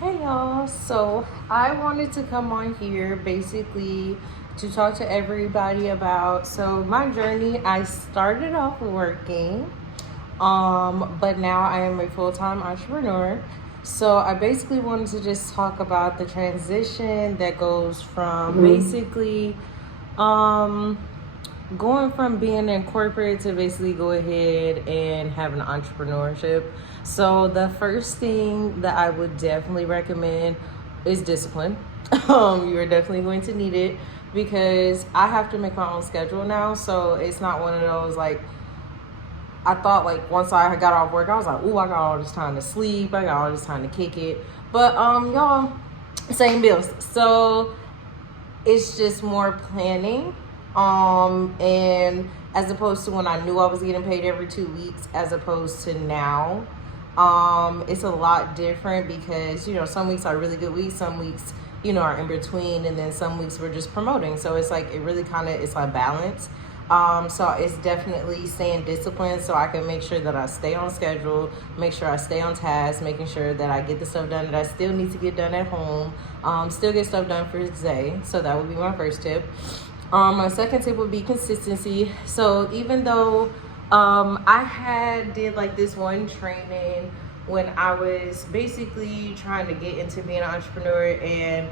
Hey y'all, so I wanted to come on here basically to talk to everybody about my journey. I started off working, but now I am a full-time entrepreneur. So I basically wanted to just talk about the transition that goes from basically um going from being in corporate to basically go ahead and have an entrepreneurship. So the first thing that I would definitely recommend is discipline. You're definitely going to need it because I have to make my own schedule now. So it's not one of those like I thought like once I got off work, I was like, ooh, I got all this time to sleep, I got all this time to kick it. But y'all, same bills. So it's just more planning, and as opposed to when I knew I was getting paid every 2 weeks, as opposed to now, it's a lot different because some weeks are really good weeks, some weeks are in between, and then some weeks we're just promoting. So it's like it really kind of it's like balance. So it's definitely staying disciplined so I can make sure that I stay on schedule, make sure I stay on task, making sure that I get the stuff done that I still need to get done at home, still get stuff done for today. So that would be my first tip. My second tip would be consistency. So even though I did like this one training when I was basically trying to get into being an entrepreneur, and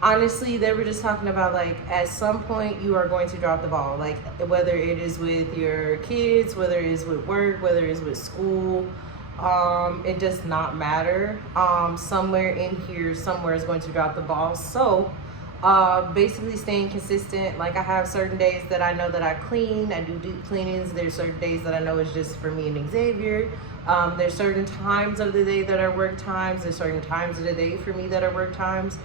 honestly they were just talking about like at some point you are going to drop the ball, like whether it is with your kids, whether it is with work, whether it is with school, it does not matter. Somewhere in here somewhere is going to drop the ball. So basically staying consistent. Like I have certain days that I know that I clean, I do deep cleanings. There's certain days that I know it's just for me and Xavier. There's certain times of the day that are work times. There's certain times of the day for me that are work times.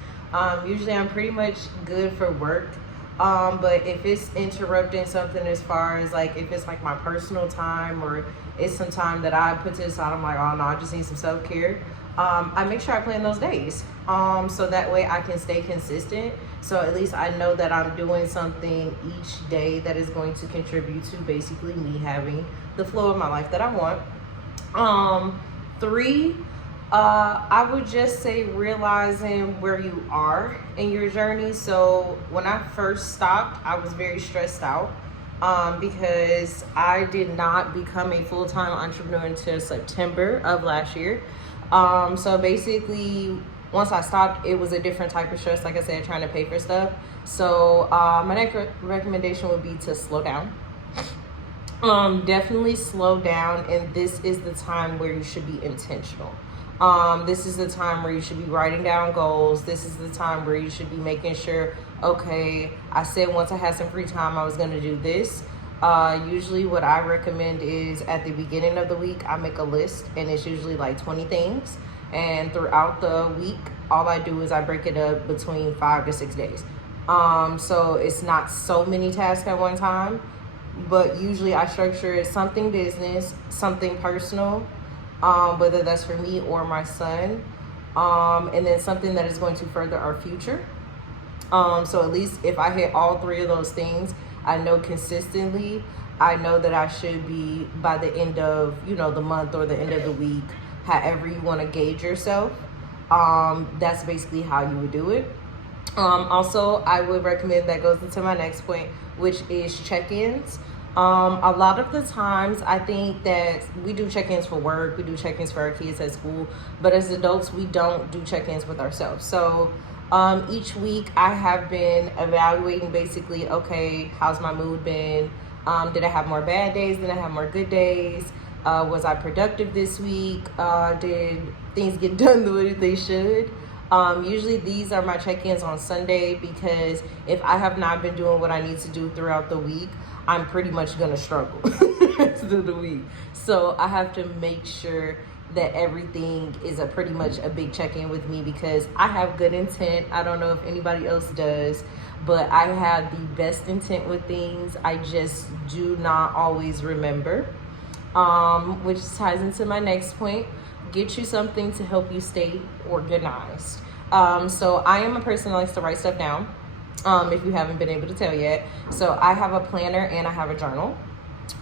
Usually I'm pretty much good for work. But if it's interrupting something as far as like if it's like my personal time or it's some time that I put to the side, I'm like, oh no, I just need some self-care. I make sure I plan those days. So that way I can stay consistent. So at least I know that I'm doing something each day that is going to contribute to basically me having the flow of my life that I want. Three, I would just say realizing where you are in your journey. So when I first stopped, I was very stressed out because I did not become a full-time entrepreneur until September of last year. So basically, once I stopped, it was a different type of stress, like I said, trying to pay for stuff. So my next recommendation would be to slow down. Definitely slow down, and this is the time where you should be intentional. This is the time where you should be writing down goals. This is the time where you should be making sure, okay, I said once I had some free time, I was going to do this. Usually what I recommend is at the beginning of the week, I make a list, and it's usually like 20 things. And throughout the week, all I do is I break it up between 5 to 6 days. So it's not so many tasks at one time, but usually I structure it something business, something personal, whether that's for me or my son, and then something that is going to further our future. So at least if I hit all three of those things, I know consistently, I know that I should be by the end of, the month or the end of the week, however you want to gauge yourself. That's basically how you would do it. Also, I would recommend that goes into my next point, which is check-ins. A lot of the times I think that we do check-ins for work, we do check-ins for our kids at school, but as adults, we don't do check-ins with ourselves. So each week I have been evaluating basically, okay, how's my mood been? Did I have more bad days? Did I have more good days? Was I productive this week? Did things get done the way they should? Usually these are my check-ins on Sunday, because if I have not been doing what I need to do throughout the week, I'm pretty much gonna struggle through the week. So I have to make sure that everything is pretty much a big check-in with me, because I have good intent. I don't know if anybody else does, but I have the best intent with things. I just do not always remember, which ties into my next point. Get you something to help you stay organized. So I am a person that likes to write stuff down, if you haven't been able to tell yet. So I have a planner and I have a journal.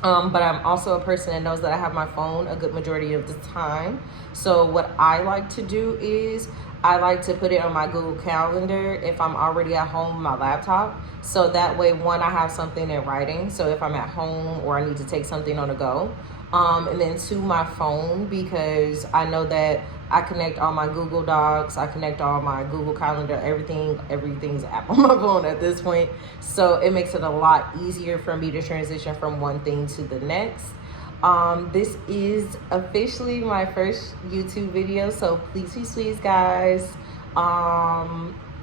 But I'm also a person that knows that I have my phone a good majority of the time. So what I like to do is I like to put it on my Google Calendar if I'm already at home with my laptop. So that way, one, I have something in writing. So if I'm at home or I need to take something on the go. And then two, my phone, because I know that I connect all my Google Docs, I connect all my Google Calendar, everything's app on my phone at this point. So it makes it a lot easier for me to transition from one thing to the next. This is officially my first YouTube video, so please guys,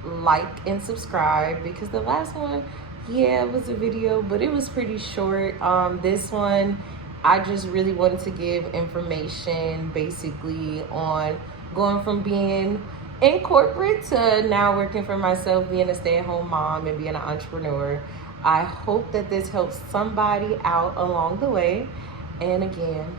like and subscribe, because the last one, yeah, it was a video, but it was pretty short. This one, I just really wanted to give information basically on going from being in corporate to now working for myself, being a stay-at-home mom and being an entrepreneur. I hope that this helps somebody out along the way. And again,